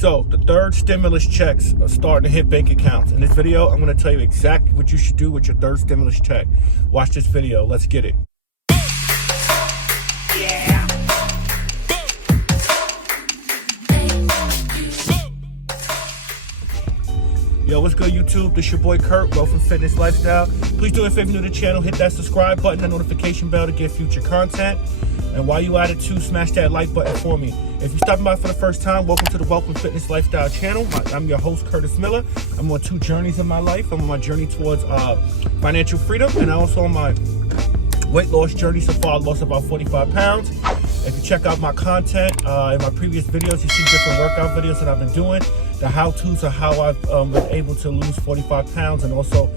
So the third stimulus checks are starting to hit bank accounts. In this video, I'm going to tell you exactly what you should do with your third stimulus check. Watch this video. Let's get it. Yeah. Yo, what's good, YouTube? This your boy Kurt, Wealth and Fitness Lifestyle. Please do me a favor, new to the channel, hit that subscribe button and notification bell to get future content. And while you at it too, smash that like button for me. If you're stopping by for the first time, welcome to the Wealth and Fitness Lifestyle channel. I'm your host, Curtis Miller. I'm on two journeys in my life. I'm on my journey towards financial freedom, and also on my weight loss journey. So far, I lost about 45 pounds. If you check out my content in my previous videos, you see different workout videos that I've been doing. The how-tos of how I've been able to lose 45 pounds and also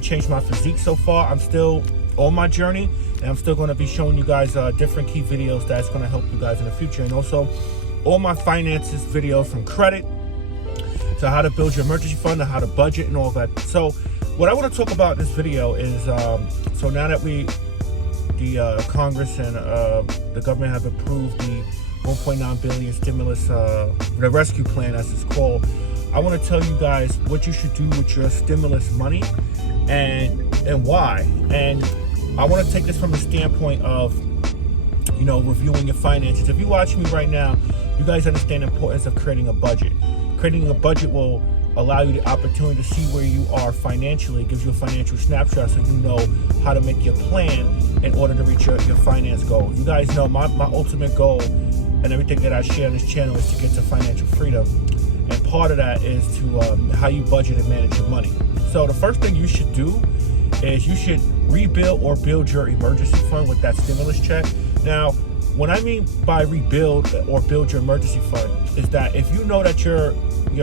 change my physique so far. I'm still on my journey, and I'm still going to be showing you guys different key videos that's going to help you guys in the future. And also all my finances videos, from credit to how to build your emergency fund to how to budget and all that. So what I want to talk about in this video is, so now that the Congress and the government have approved the 1.9 billion stimulus, the rescue plan as it's called, I want to tell you guys what you should do with your stimulus money and why. And I want to take this from the standpoint of, you know, reviewing your finances. If you watch me right now, you guys understand the importance of creating a budget. Creating a budget will allow you the opportunity to see where you are financially. It gives you a financial snapshot so you know how to make your plan in order to reach your finance goals. You guys know my ultimate goal and everything that I share on this channel is to get to financial freedom. And part of that is to how you budget and manage your money. So the first thing you should do is you should rebuild or build your emergency fund with that stimulus check. Now, what I mean by rebuild or build your emergency fund is that if you know that your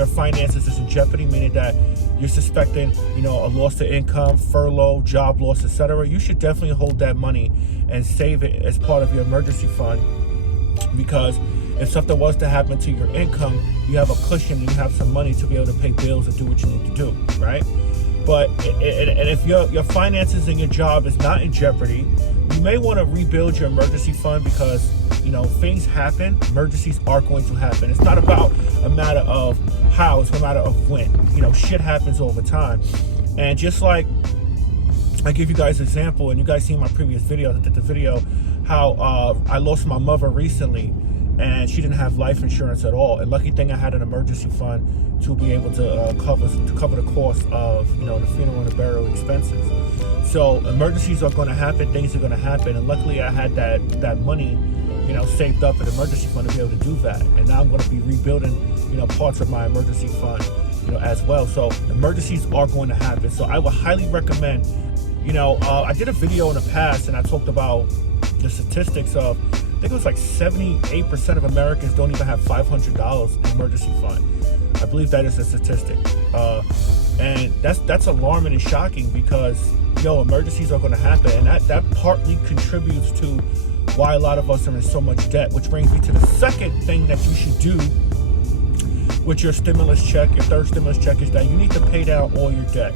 finances is in jeopardy, meaning that you're suspecting, you know, a loss of income, furlough, job loss, etc., you should definitely hold that money and save it as part of your emergency fund. Because if something was to happen to your income, you have a cushion and you have some money to be able to pay bills and do what you need to do, right? But and if your finances and your job is not in jeopardy, you may want to rebuild your emergency fund, because, you know, things happen. Emergencies are going to happen. It's not about a matter of how, it's a matter of when. You know, shit happens all the time. And just like I give you guys an example, and you guys seen my previous video, I did the video how I lost my mother recently, and she didn't have life insurance at all. And lucky thing I had an emergency fund to be able to cover the cost of, you know, the funeral and the burial expenses. So emergencies are going to happen, things are going to happen, and luckily I had that money, you know, saved up in the emergency fund to be able to do that. And now I'm going to be rebuilding, you know, parts of my emergency fund, you know, as well. So emergencies are going to happen. So I would highly recommend, you know, I did a video in the past and I talked about the statistics of, I think it was like 78% of Americans don't even have $500 in emergency fund. I believe that is a statistic. And that's alarming and shocking, because, yo, emergencies are going to happen. And that partly contributes to why a lot of us are in so much debt, which brings me to the second thing that you should do with your stimulus check, your third stimulus check, is that you need to pay down all your debt.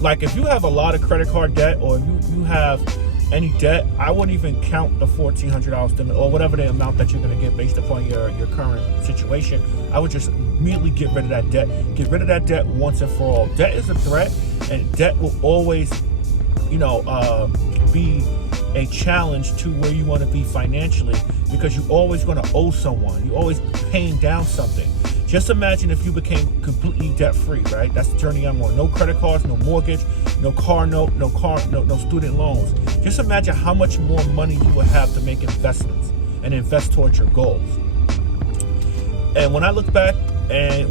Like if you have a lot of credit card debt, or you have any debt, I wouldn't even count the $1,400 stimulus or whatever the amount that you're going to get based upon your current situation. I would just immediately get rid of that debt. Get rid of that debt once and for all. Debt is a threat, and debt will always, you know, be a challenge to where you want to be financially, because you're always going to owe someone. You're always paying down something. Just imagine if you became completely debt-free, right? That's the journey I'm on. No credit cards, no mortgage, no car note, no student loans. Just imagine how much more money you would have to make investments and invest towards your goals. And when I look back, and a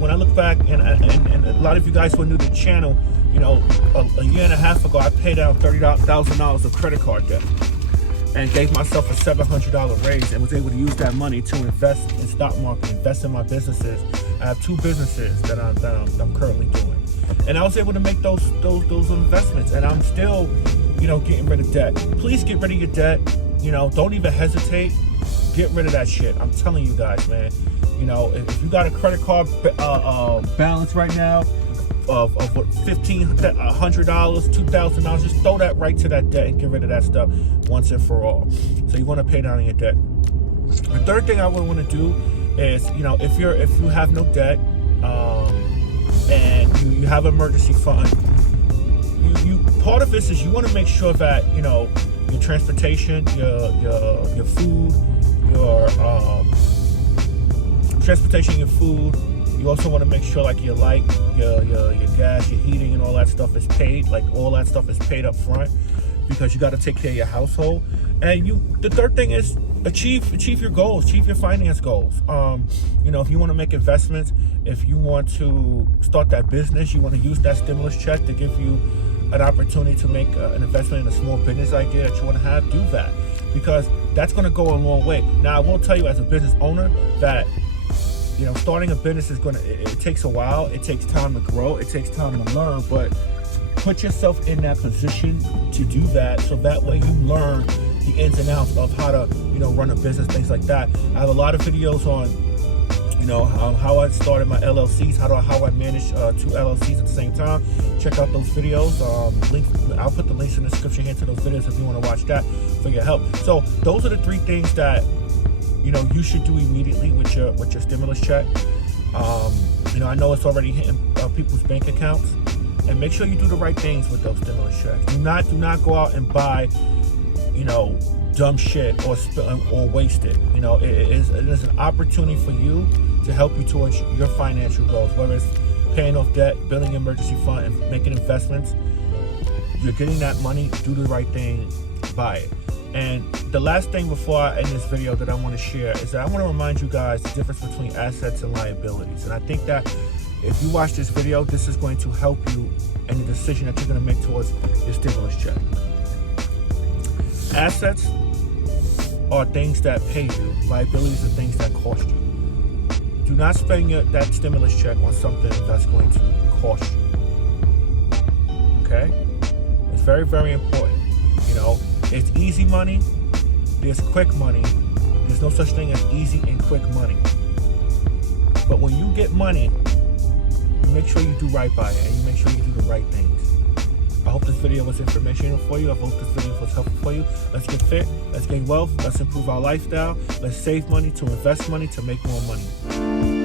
lot of you guys who are new to the channel, you know, a year and a half ago, I paid out $30,000 of credit card debt and gave myself a $700 raise, and was able to use that money to invest in stock market, invest in my businesses. I have two businesses that I'm currently doing, and I was able to make those investments, and I'm still, you know, getting rid of debt. Please get rid of your debt. You know, don't even hesitate. Get rid of that shit. I'm telling you guys, man. You know, if you got a credit card balance right now of what, $1,500, $2,000, just throw that right to that debt and get rid of that stuff once and for all. So you want to pay down your debt. The third thing I would want to do is, if you have no debt, and you have an emergency fund, you part of this is you want to make sure that your transportation, your food, your transportation, your food. You also want to make sure like your light, your gas, your heating, and all that stuff is paid. Like all that stuff is paid up front, because you got to take care of your household. And the third thing is achieve your goals, achieve your finance goals. If you want to make investments, if you want to start that business, you want to use that stimulus check to give you an opportunity to make an investment in a small business idea that you want to have. Do that, because that's going to go a long way. Now, I will tell you as a business owner that starting a business it takes a while. It takes time to grow. It takes time to learn, but put yourself in that position to do that, so that way you learn the ins and outs of how to, run a business, things like that. I have a lot of videos on, how I started my LLCs, how I managed 2 LLCs at the same time. Check out those videos. I'll put the links in the description here to those videos if you want to watch that for your help. So those are the 3 things that you should do immediately with your stimulus check. I know it's already hitting people's bank accounts, and make sure you do the right things with those stimulus checks. Do not go out and buy dumb shit or waste it. It is an opportunity for you to help you towards your financial goals, whether it's paying off debt, building an emergency fund, and making investments. You're getting that money. Do the right thing. Buy it. And the last thing before I end this video that I want to share is that I want to remind you guys the difference between assets and liabilities. And I think that if you watch this video, this is going to help you in the decision that you're going to make towards your stimulus check. Assets are things that pay you. Liabilities are things that cost you. Do not spend that stimulus check on something that's going to cost you. Okay? It's very, very important. It's easy money. There's quick money. There's no such thing as easy and quick money. But when you get money, you make sure you do right by it, and you make sure you do the right things. I hope this video was informational for you. I hope this video was helpful for you. Let's get fit. Let's gain wealth. Let's improve our lifestyle. Let's save money to invest money to make more money.